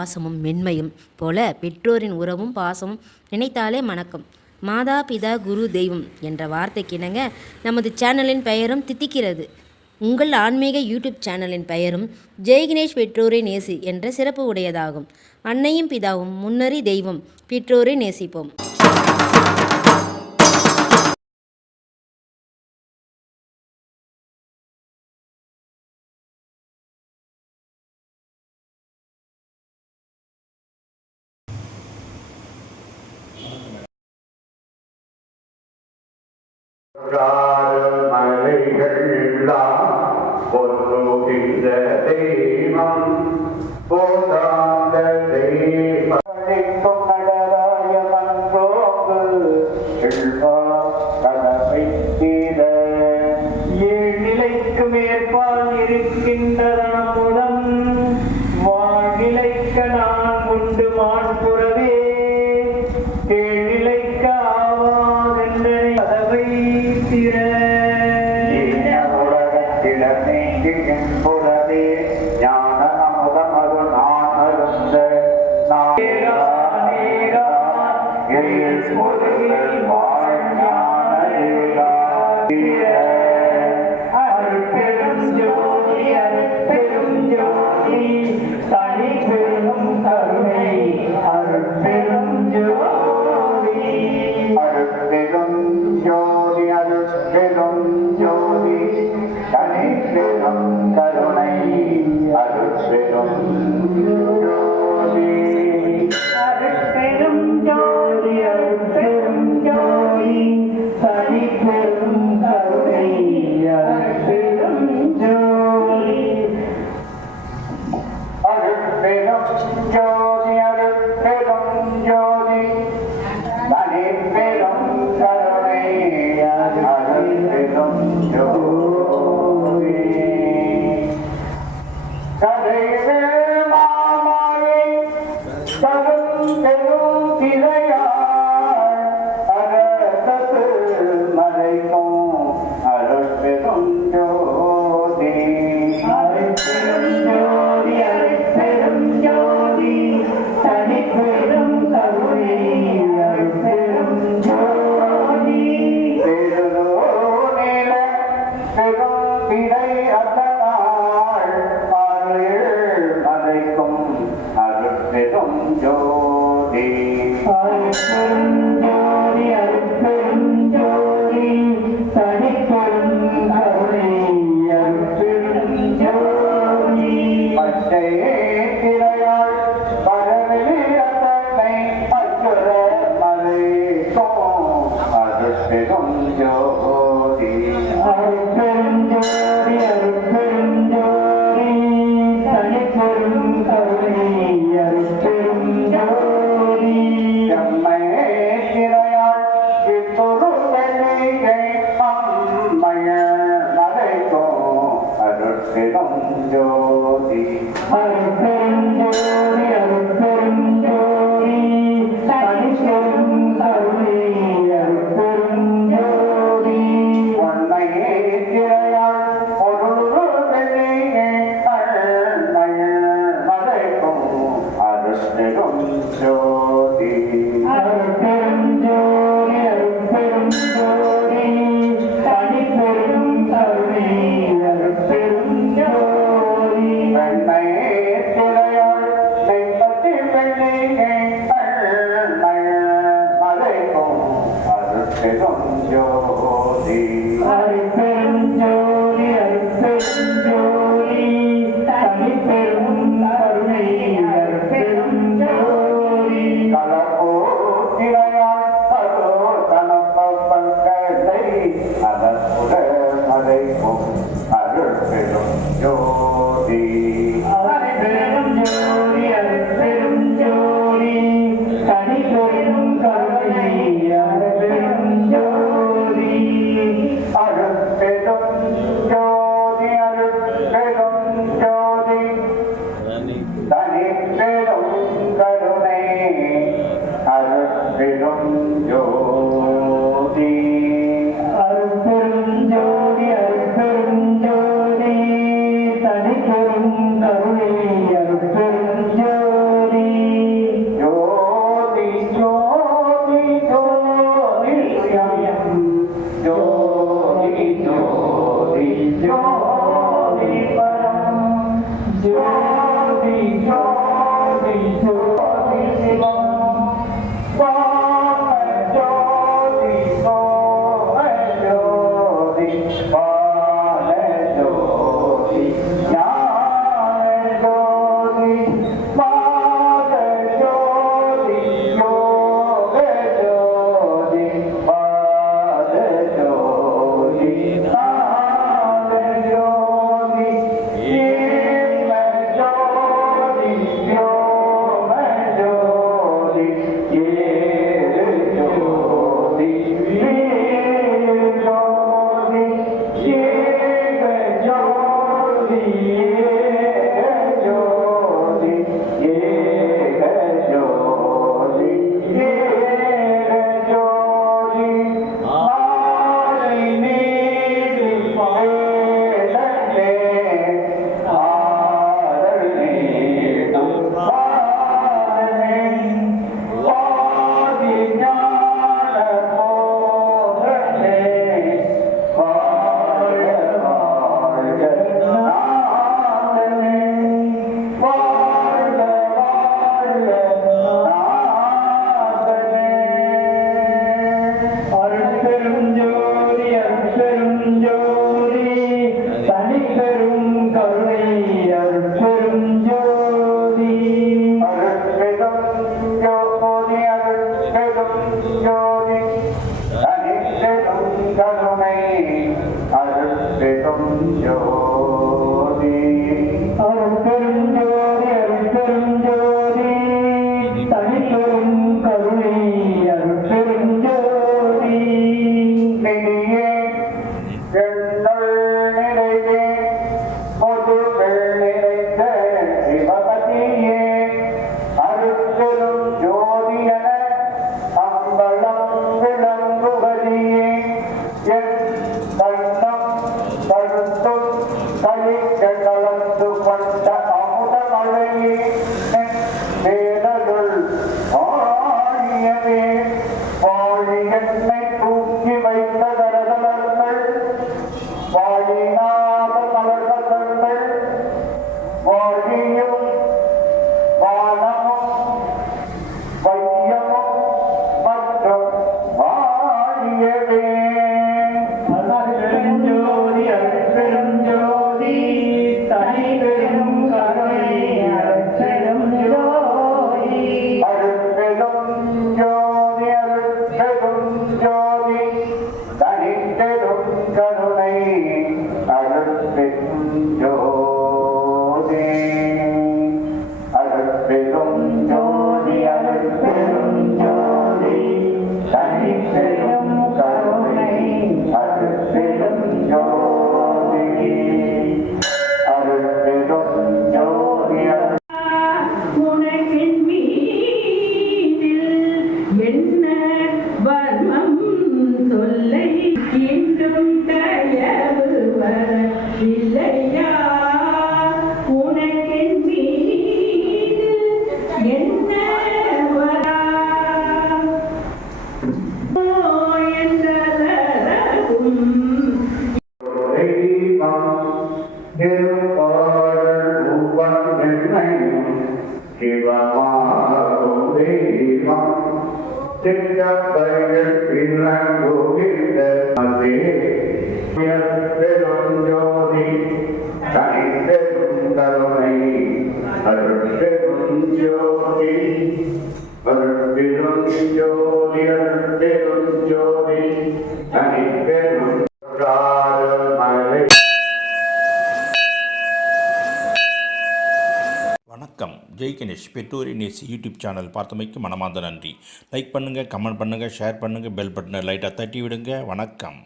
பாசமும் மென்மையும் போல பெற்றோரின் உறவும் பாசமும் நினைத்தாலே மணக்கும். மாதா பிதா குரு தெய்வம் என்ற வார்த்தைக்கு இணங்க நமது சேனலின் பெயரும் தித்திக்கிறது. உங்கள் ஆன்மீக யூடியூப் சேனலின் பெயரும் ஜெய் கணேஷ் பெற்றோரை நேசி என்ற சிறப்பு உடையதாகும். அன்னையும் பிதாவும் முன்னறி தெய்வம், பெற்றோரை நேசிப்போம். மலைகள் பொன்னுகின்ற தெய்வம் போதாந்த தெய்வம் நடராய மன்றோங்கு கடமை தீர ஏழிலைக்கு மேற்பால் இருக்கின்றதனமுடன் வாழ்நிலைக்க நான் உண்டு மாண்புறவே கேழிலைக்க ஆவாதென்றனை கதவை திற புறவே ஞான அமுதம் அது நான் அருந்த அருட்பெரும் ஜோதி அருட்பெரும் ஜோதி தனி பெரும் கருணை அருட்பெரும் ஜோதி அருட்பெரும் ஜோதி அருட்பெரும் ஜோதி தனி பெரும் கருணை அருட்பெரும் ஜோதி அருட்பெரும் ஜோதி அருட்பெரும் ஜோதி தனி பெரும் கருணை அருட்பெரும் ஜோதி அருட்பெரும் ஜோதி அருட்பெரும் ஜோதி தனி பெரும் கருணை அருட்பெரும் ஜோதி கதைவே மாமாயை தரும் பெரும் திரையாள் அரசத்து மறைக்கும் அருட்பெரும் ஜோதி அருட்பெரும் ஜோதி அருட்பெரும் ஜோதி தனி பெரும் கருணை அருட்பெரும் ஜோதி பெருநீல பெரும் திரை அத்தனாள் மறைக்கும் அருட்பெரும் ஜோதி அருட்பெரும் ஜோதி அருட்பெரும் ஜோதி தனி பெரும் கருணை அருட்பெரும் ஜோதி பச்சை திரையாள் பரவெளி அத்தனை அச்சுர மறைக்கும் அருட்பெரும் ஜோதி அருட்பெரும் ஜோதி அருட்பெரும் ஜோதி தனி பெரும் கருணை அருட்பெரும் ஜோதி எம்மை திரையாள் இத்தொரு வெள்ளிகை அம்மையர் மறைக்கும் அருட்பெரும் ஜோதி அருட்பெரும் ஜோதி அருட்பெரும் ஜோதி தனி பெரும் கருணை அருட்பெரும் ஜோதி உன்னை திரையாள் ஒரு வெள்ளிகை அம்மையர் மறைக்கும் அருட்பெரும் ஜோதி அருட்பெரும் ஜோதி அருட்பெரும் ஜோதி தனி பெரும் கருணை அருட்பெரும் ஜோதி உன்னை திரை ஜோதி பரம் ஜோதி ஜோதி ஜோதி சிவம் வாம ஜோதி சோம ஜோதி பால ஜோதி ஞான ஜோதி மாத ஜோதி யோக ஜோதி பாத ஜோதி நாத ஜோதி ஈம ஜோதி யோம ஜோதி ஏழு ஜோதி வீர் ஜோதி ஏக ஜோதி ஏக ஜோதி ஏக ஜோதி ஏக ஜோதி மாலை நீடு பயிலனே ஆடல் நீடும் பாடனே வாதி ஞான மோகனே வாழ வாழ நாதனே வாழ வாழ நாதனே அருட்பெரும் ஜோதி அருட்பெரும் ஜோதி தனிப்பெரும் கருணை அருட்பெரும் ஜோதி அருட்பெரும் ஜோதி அருட்பெரும் ஜோதி தனிப்பெரும் கருணை அருட்பெரும் ஜோதி அருட்பெரும் ஜோதி அருட்பெரும் ஜோதி தனிப்பெரும் கருணை அருட்பெரும் ஜோதி நெடியே எண்ணல் நிறைவே பொதுகள் நிறைந்த சிவபதியே அருட்பெரும் ஜோதியன அம்பலம் விளங்குவதியே என் கண்ணம் கருத்தும் கழிக்க கலந்து கொண்ட அமுத மழையே வேதங்கள் ஆழியவே வாழி என்னை தூக்கி வைத்த கரகலங்கள் வாழிநாத மலர்கள் வாழியும் வானமும் வையமும் மற்றும் வாழியவே அருட்பெரும் ஜோதி அருட்பெரும் ஜோதி தனிப்பெரும் கருணை அருட்பெரும் ஜோதி அருட்பெரும் ஜோதி அருட்பெரும் ஜோதி தனிப்பெரும் கருணை அருட்பெரும் ஜோதி அருட்பெரும் ஜோதி அருட்பெரும் ஜோதி தனிப்பெரும் கருணை அருட்பெரும் ஜோதி அருட்பெரும் ஜோதி உனக்கின் மீதில் என்ன வர்மம் சொல்லை இன்றும் தயவு வரவில்லையா உனக்கின் மீதில் என்ன வரா என்றதும் தெய்வம் திருப்பாடல் உவந்தென்னையும் சிவமாகும் தெய்வம் சிற்றப்பைகள் இறங்குகின்ற அதே பெரும் ஜோதி தனிப்பெரும் கருணை அருட்பெரும் ஜோதி அருட்பெரும் ஜோதி அருட்பெரும் ஜோதி தனிப்பெரும் மலை வணக்கம் ஜெய் கணேஷ் பெற்றோரின் நேசி யூடியூப் சேனல் பார்த்தமைக்கு மனமார்ந்த நன்றி. லைக் பண்ணுங்கள், கமெண்ட் பண்ணுங்கள், ஷேர் பண்ணுங்கள், பெல் பட்டனை லைட்டாக தட்டி விடுங்க. வணக்கம்.